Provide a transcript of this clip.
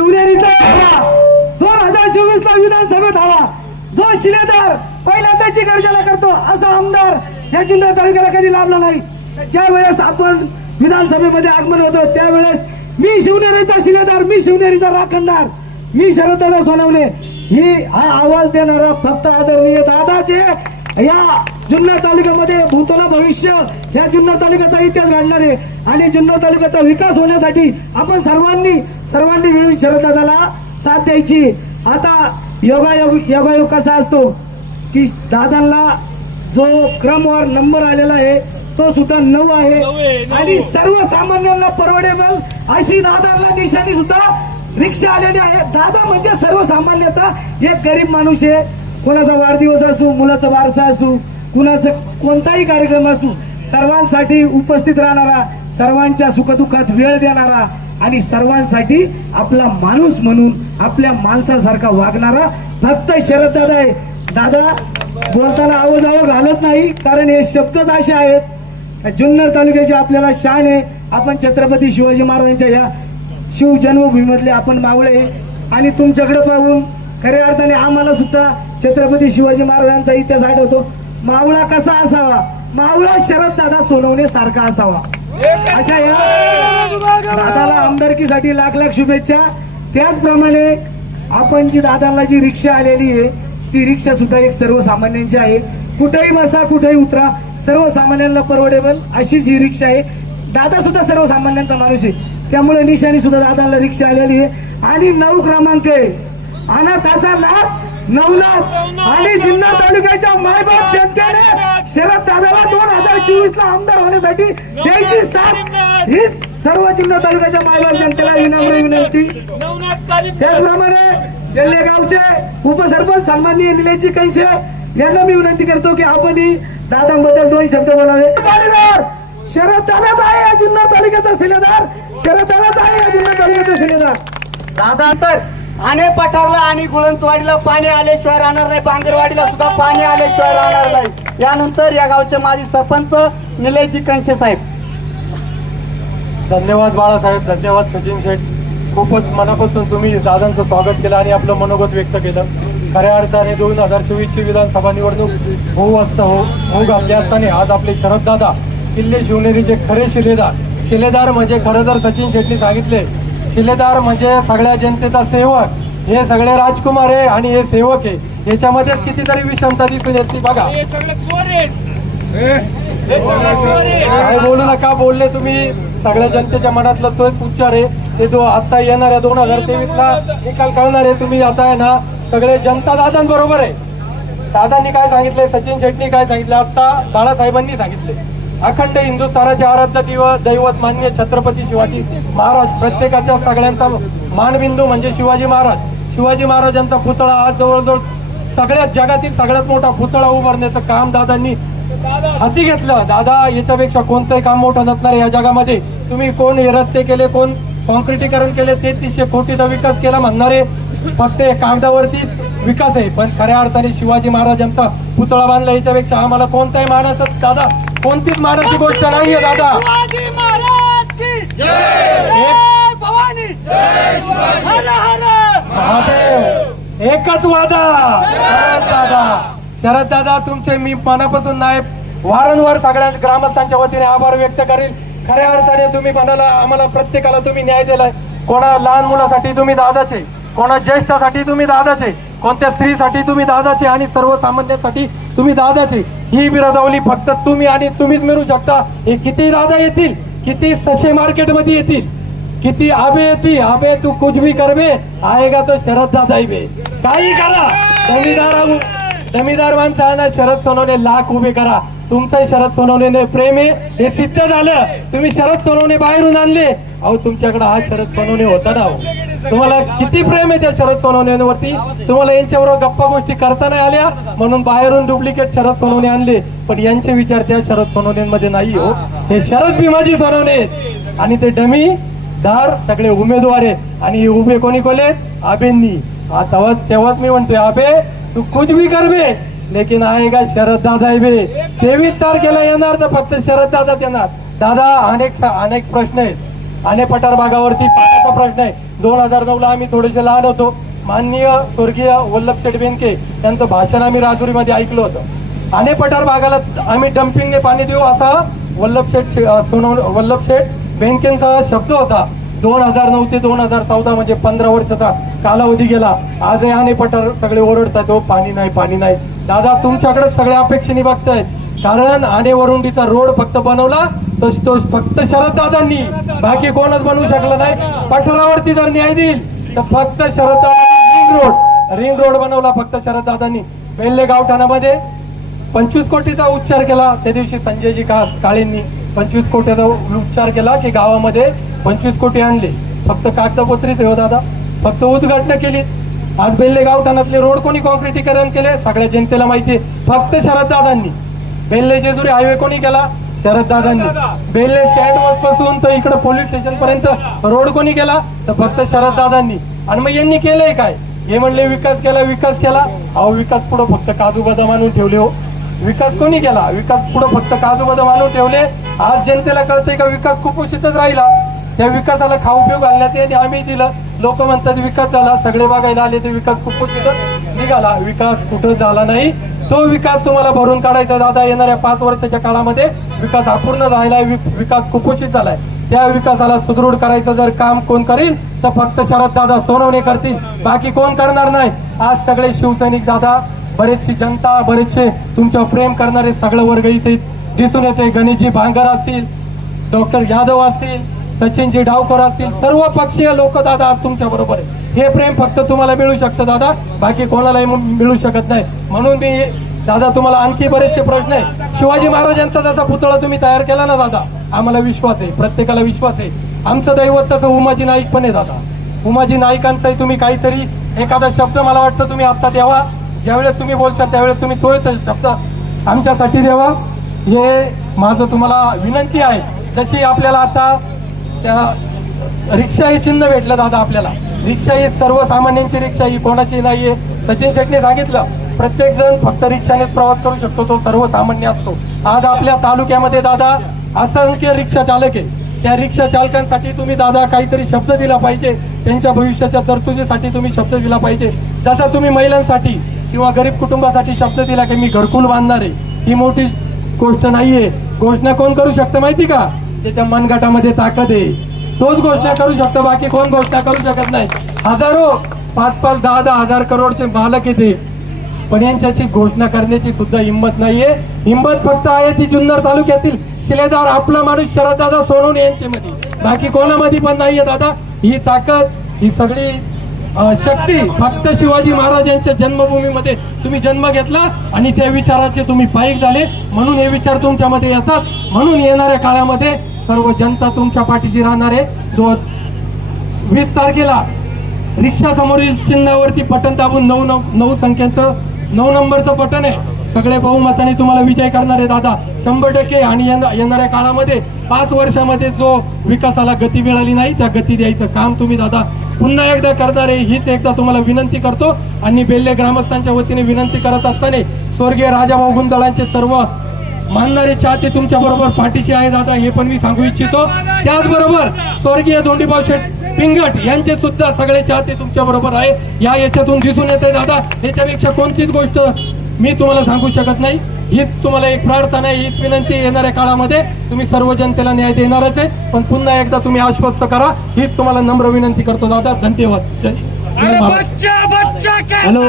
शिवनेरीचा दोन हजार चोवीस ला विधानसभेत हवा. जो शिलेदार पहिल्यांदाची गर्जना करतो असा आमदार या जुन्नर तालुक्याला कधी लाभला नाही. ज्या वेळेस आपण विधानसभेमध्ये आगमन होतो त्यावेळेस मी शिवनेरीचा शिलेदार मी शिवनेरीचा राखणदार मी शरददादा सोनवणे. मी हा आवाज देणारा फक्त आदरणीय दादाचे या जुन्नर तालुक्यामध्ये भूतला भविष्य या जुन्नर तालुक्याचा इतिहास घडणारे आणि जुन्नर तालुक्याचा विकास होण्यासाठी आपण सर्वांनी सर्वांनी मिळून शरददादाला साथ द्यायची. आता योगायोग योगायोग कसा असतो? की दादांना जो क्रमवार नंबर आलेला आहे तो सुद्धा नऊ आहे. आणि सर्वसामान्यांना परवडेबल अशी दादांना निशाणी सुद्धा रिक्षा आलेली आहे. दादा म्हणजे सर्वसामान्याचा एक गरीब माणूस आहे. कोणाचा वाढदिवस असू मुलाचा वारसा असू कुणाचा कोणताही कार्यक्रम असू सर्वांसाठी उपस्थित राहणारा सर्वांच्या सुखदुःखात वेळ देणारा आणि सर्वांसाठी आपला माणूस म्हणून आपल्या माणसासारखा वागणारा फक्त शरद दादा आहे. दादा बोलताना आवाज आवाज घालत नाही कारण हे शब्दच असे आहेत. जुन्नर तालुक्याची आपल्याला शान आहे. आपण छत्रपती शिवाजी महाराजांच्या या शिवजन्मभूमीमधले आपण मावळे आणि तुमच्याकडे पाहून खऱ्या अर्थाने आम्हाला सुद्धा छत्रपती शिवाजी महाराजांचा इतिहास आठवतो. मावळा कसा असावा? मावळा शरद दादा सोनवणे सारखा असावा. अशा या दादाला आमदारकीसाठी लाख लाख शुभेच्छा. त्याचप्रमाणे आपण जी दादाला जी रिक्षा आलेली आहे ती रिक्षा सुद्धा एक सर्वसामान्यांची आहे. कुठेही बसा कुठेही उतरा सर्वसामान्यांना परवडेबल अशीच ही रिक्षा आहे. दादा सुद्धा सर्वसामान्यांचा माणूस आहे. त्यामुळे निशाणी सुद्धा दादाला रिक्षा आलेली आहे. आणि नऊ क्रमांक आहे. अनाथाचा लाभ नवनाथ आणि जिल्हा तालुक्याच्या मायबाप जनतेने शरद दादाला दोन हजार चोवीस ला आमदार होण्यासाठी द्यायची साथ. ही सर्व जिल्हा तालुक्याच्या मायबाप जनतेला विनम्र विनंती. त्याचप्रमाणे गावचे उपसरपंच सन्माननीय निलेशजी कैसे यांना मी विनंती करतो की आपण ही दादांबद्दल दोन शब्द बोलावे. शरद दादाच आहे या जुन्नर तालुक्याचा शिलेदार. शरद दादाच आहे या जुन्नर तालुक्याचा शिलेदार. दादा तर आणि पठारला आणि गुळंतवाडीला पाणी आल्याशिवाय राहणार नाही बांगरवाडीला सुद्धा पाणी आल्याशिवाय राहणार नाही. यानंतर या गावचे माजी सरपंच निलयजी कंशे साहेब. धन्यवाद बाळासाहेब धन्यवाद सचिन शेठ. खूपच मनापासून तुम्ही दादांचं स्वागत केलं आणि आपलं मनोगत व्यक्त केलं. खऱ्या अर्थाने दोन हजार चोवीसची विधानसभा निवडणूक होऊ असता हो होऊ घातली असताना आज आपले शरददादा किल्ले शिवनेरीचे खरे शिलेदार. शिलेदार म्हणजे खरं तर सचिन शेट्टी सांगितले शिलेदार म्हणजे सगळ्या जनतेचा सेवक. हे सगळे राजकुमार आहे आणि हे सेवक आहे. याच्यामध्ये कितीतरी विषमता दिसून येते बघा. काय बोलू नका बोलले तुम्ही. सगळ्या जनतेच्या मनातलं तोच उच्चार आहे. ते जो आता येणाऱ्या दोन हजार तेवीस ला निकाल कळणार आहे तुम्ही. आता आहे ना सगळे जनता दादांबरोबर आहे. दादांनी काय सांगितले सचिन शेट्टी काय सांगितले आता बाळासाहेबांनी सांगितले अखंड हिंदुस्थानाचे आराध्य दिव दैवत मान्य छत्रपती शिवाजी महाराज. प्रत्येकाच्या सगळ्यांचा मानबिंदू म्हणजे शिवाजी महाराज. शिवाजी महाराजांचा पुतळा आज जवळजवळ सगळ्यात जगातील सगळ्यात मोठा पुतळा उभारण्याचं काम दादांनी हाती घेतलं. दादा याच्यापेक्षा कोणतंही काम मोठं नसणार या जगामध्ये. तुम्ही कोण हे रस्ते केले कोण कॉन्क्रिटीकरण केले तेहतीसशे कोटीचा विकास केला म्हणणारे फक्त कागदावरती विकास आहे. पण खऱ्या अर्थाने शिवाजी महाराजांचा पुतळा बांधला याच्यापेक्षा आम्हाला कोणताही मानाचं दादा कोणतीच मानाची गोष्ट नाहीये दादा. महादेव एकच वादा. शरद दादा! शरद दादा. तुमचे मी मनापासून नाही वारंवार सगळ्या ग्रामस्थांच्या वतीने आभार व्यक्त करेल खऱ्या अर्थाने तुम्ही मनाला आम्हाला प्रत्येकाला तुम्ही न्याय दिलाय. कोणा लहान मुलासाठी तुम्ही दादाचे कोणा ज्येष्ठासाठी तुम्ही दादाचे. कोणत्या स्त्रीसाठी तुम्ही दादाचे आणि सर्वसामान्यांसाठी तुम्ही दादाचे? ही बिरादावली फक्त तुम्ही आणि तुम्हीच मिळू शकता. हे किती दादा येतील? किती सशे मार्केटमध्ये येतील? किती आबे येतील? आबे तू कुछ भी करबे आएगा तो शरद दादा बे? काही करा. जमीदार जमीदार माणसांना शरद सोनवणे लाख उभे करा. तुमचं शरद सोनवणे प्रेम आहे. हे सिद्ध झालं. तुम्ही शरद सोनवणे बाहेरून आणले. अहो तुमच्याकडे हा शरद सोनवणे होता ना हो. तुम्हाला किती प्रेम आहे त्या शरद सोनवणेवरती? तुम्हाला यांच्याबरोबर गप्पा गोष्टी करता नाही आल्या? म्हणून बाहेरून डुप्लिकेट शरद सोनवणे आणले. पण यांचे विचार त्या शरद सोनवणेमध्ये नाही हो. हे शरद भीमाजी सोनवणे आणि ते डमी दार सगळे उमेदवार आहेत. आणि हे उभे कोणी कोले? आबेंनी. हा तेव्हाच तेव्हाच मी म्हणतोय आबे तू कुछ भी कर बे. लेकिन आएगा शरद दादा बे? तेवीस तारखेला येणार तर फक्त शरद दादा येणार. दादा अनेक अनेक प्रश्न आहेत. आणि पठार भागावरती पाण्याचा प्रश्न आहे. दोन हजार नऊ ला आम्ही थोडेसे लहान होतो. माननीय स्वर्गीय वल्लभ शेठ बेनके यांचं भाषण आम्ही राजुरीमध्ये ऐकलं होतं. आणि पठार भागाला आम्ही डम्पिंगने पाणी देऊ असा वल्लभ शेठ सोनव वल्लभ शेठ बेनकेंचा शब्द होता. दोन हजार नऊ ते दोन हजार चौदा म्हणजे पंधरा वर्षाचा कालावधी गेला. आजही आणि पठार सगळे ओरडतात हो पाणी नाही पाणी नाही. दादा तुमच्याकडे सगळ्या अपेक्षेने बघतायत. कारण आणे वरुंडीचा रोड फक्त बनवला तोच तोच फक्त शरददादांनी बाकी कोणच बनवू शकलं नाही. पठारावरती जर न्याय देईल तर फक्त Sharad ring road ring road बनवला फक्त शरददादांनी बेल्ले गावठाणामध्ये पंचवीस कोटीचा उच्चार केला. त्या दिवशी संजयजी का काळेंनी पंचवीस कोटीचा उच्चार केला की गावामध्ये पंचवीस कोटी आणले. फक्त कागदपत्रीच हो दादा. फक्त उद्घाटन केली आज बेल्ले गावठाणातले रोड कोणी कॉन्क्रिटीकरण केले? सगळ्या जनतेला माहिती फक्त शरददादांनी बेल्ले जेजुरी हायवे कोणी केला? शरद दादांनी. बेल्ले स्टँडपासून तर इकडे पोलीस स्टेशन पर्यंत रोड कोणी केला? तर फक्त शरद दादांनी. आणि मग यांनी केलंय काय? हे म्हणले विकास केला विकास केला. अहो विकास पुढे फक्त काजू बदाम आणून ठेवले हो. विकास कोणी केला? विकास पुढे फक्त काजू बदाम आणून ठेवले. आज जनतेला कळतंय का विकास कुपोषितच राहिला? त्या विकासाला खाऊ पिऊ घालण्यात आणि आम्ही दिलं. लोक म्हणतात विकास झाला सगळे बघायला आले तर विकास कुपोषितच निघाला. विकास कुठं झाला नाही? तो विकास तुम्हाला भरून काढायचा दादा येणाऱ्या पाच वर्षाच्या काळामध्ये विकास अपूर्ण राहिलाय विकास कुपोषित झालाय त्या विकासाला सुदृढ करायचं जर काम कोण करील तर फक्त शरद दादा सोनवणे करतील. बाकी कोण करणार नाही? आज सगळे शिवसैनिक दादा बरेचशी जनता बरेचसे तुमच्यावर प्रेम करणारे सगळं वर्ग इथे दिसून येते. गणेशजी भांगर असतील डॉक्टर यादव असतील सचिनजी डावकर असतील सर्व पक्षीय लोक दादा आज तुमच्या बरोबर आहे हे प्रेम फक्त तुम्हाला मिळू शकतं दादा. बाकी कोणालाही मिळू शकत नाही. म्हणून मी दादा तुम्हाला आणखी बरेचसे प्रश्न आहे. शिवाजी महाराजांचा जसा पुतळा तुम्ही तयार केला ना दादा आम्हाला विश्वास आहे. प्रत्येकाला विश्वास आहे. आमचं दैवत तसं उमाजी नाईक पण आहे दादा. उमाजी नाईकांचाही तुम्ही काहीतरी एखादा शब्द मला वाटतं तुम्ही आत्ता द्यावा. ज्यावेळेस तुम्ही बोलशाल त्यावेळेस तुम्ही तो शब्द आमच्यासाठी द्यावा. हे माझं तुम्हाला विनंती आहे. जशी आपल्याला आता त्या रिक्षा हे चिन्ह भेटलं दादा आपल्याला. रिक्षा ही सर्वसामान्यांची रिक्षा ही कोणाची नाहीये सचिन शेटने सांगितलं प्रत्येक जण फक्त रिक्षाने प्रवास करू शकतो तो सर्वसामान्य असतो. आज आपल्या तालुक्यामध्ये दादा असंख्य रिक्षा चालक आहे. त्या रिक्षा चालकांसाठी तुम्ही दादा काहीतरी शब्द दिला पाहिजे. त्यांच्या भविष्याच्या तरतुदीसाठी तुम्ही शब्द दिला पाहिजे. जसा तुम्ही महिलांसाठी किंवा गरीब कुटुंबासाठी शब्द दिला की मी घरकुल बांधणार आहे ही मोठी गोष्ट नाहीये. घोषणा कोण करू शकतं माहिती का? त्याच्या मनगटामध्ये ताकद आहे. तोच घोषणा करू शकतो बाकी कोण घोषणा करू शकत नाही. हजारो पाच पाच दहा दहा हजार करोडचे मालक येते पण यांच्याची घोषणा करण्याची सुद्धा हिंमत नाहीये. हिंमत फक्त आहे ती जुन्नर तालुक्यातील शिलेदार आपला माणूस शरददादा सोडून यांच्यामध्ये. बाकी कोणामध्ये पण नाहीये दादा. ही ताकद ही सगळी शक्ती फक्त शिवाजी महाराजांच्या जन्मभूमीमध्ये तुम्ही जन्म घेतला आणि त्या विचाराचे तुम्ही पायिक झाले. म्हणून हे विचार तुमच्यामध्ये येतात. म्हणून येणाऱ्या काळामध्ये सर्व जनता तुमच्या पाठीशी राहणार आहे. वीस तारखेला रिक्षा समोरील चिन्हावरती बटन दाबून नऊ नऊ नऊ संख्यांचं नऊ नंबरचं बटन आहे. सगळे बहुमताने तुम्हाला विजय करणार आहे दादा. शंभर टक्के. आणि येणाऱ्या काळामध्ये पाच वर्षामध्ये जो विकासाला गती मिळाली नाही त्या गती द्यायचं काम तुम्ही दादा पुन्हा एकदा करणार आहे. हीच एकदा तुम्हाला विनंती करतो. आणि बेल्ले ग्रामस्थांच्या वतीने विनंती करत असताना स्वर्गीय राजाभाऊ गुंजळांचे सर्व मानणारे चाहते तुमच्या बरोबर पाठीशी आहे दादा हे पण मी सांगू इच्छितो. त्याचबरोबर स्वर्गीय धोंडीभाऊ शेठ पिंगट यांचे सुद्धा सगळे चाहते तुमच्या बरोबर आहे. या याच्यातून दिसून येत आहे दादा. याच्यापेक्षा कोणतीच गोष्ट मी तुम्हाला सांगू शकत नाही. हीच तुम्हाला एक प्रार्थना आहे हीच विनंती येणाऱ्या काळामध्ये. तुम्ही सर्व जनतेला न्याय देणारच आहे. पण पुन्हा एकदा तुम्ही आश्वस्त करा. हीच तुम्हाला नम्र विनंती करतो दादा. धन्यवाद. हॅलो.